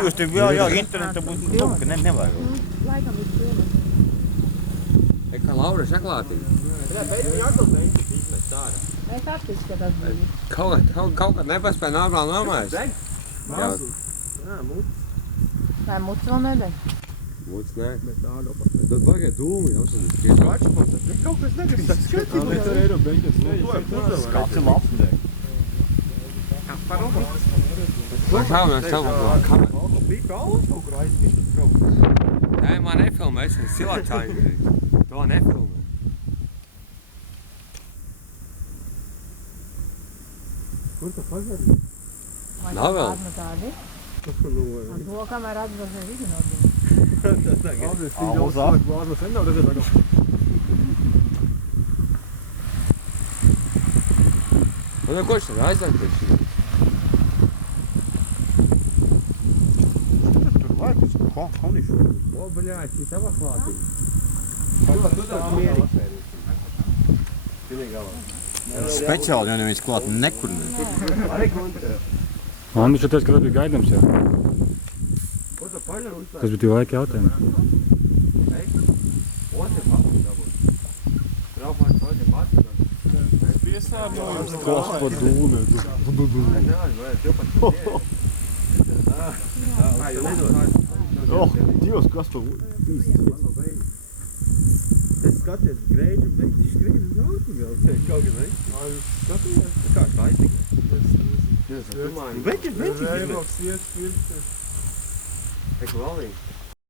Jūs te, jā, internetā būs kaut ka nevajag. Laikam ir filmas. Kā Laura šaklātīja. Es atceros, ka tas bija. Kaut kad nepaspēja normāli nomājas. Jā, Vai muts vēl nedeg? mūs nē. Tad bagai dūmi jau sadīt. Kaut kas negribas skatīt. Skats ir labs. Vai kā mēs tam kameru? Bija kalns kaut kur aizvīt. Nē, man nefilmē, es esmu silāčāņi. To nefilmē. Kur tu pagari? Nav vēl. Tādi. Nu, Un to kamēr atbrauc, es izņodu. labi, es jau sāku glāzmas sen nav redzēt. Un ko šeit aizdanties? Tur vajag uz konišu. O, bļāj, šī tava klātī. Tu tā mierīgi. Speciāli, jo neviens klāt nekur. Andriņš teica, ka tas bija gaidāms jau. Ko tu paļar uz tā? Tas bija tie laika jautājumi. Otri papuši dabūt. Traufmāts otri papuši. Piesārņojums. Gospodūne. Dievs, kas pa Es skaties grēģi un beigti skrien uz autu vēl. Kaut gan, ne? Skaties? Kā kaitīgi? Beigti, Reiboks iet pirkties. Eku valīgi.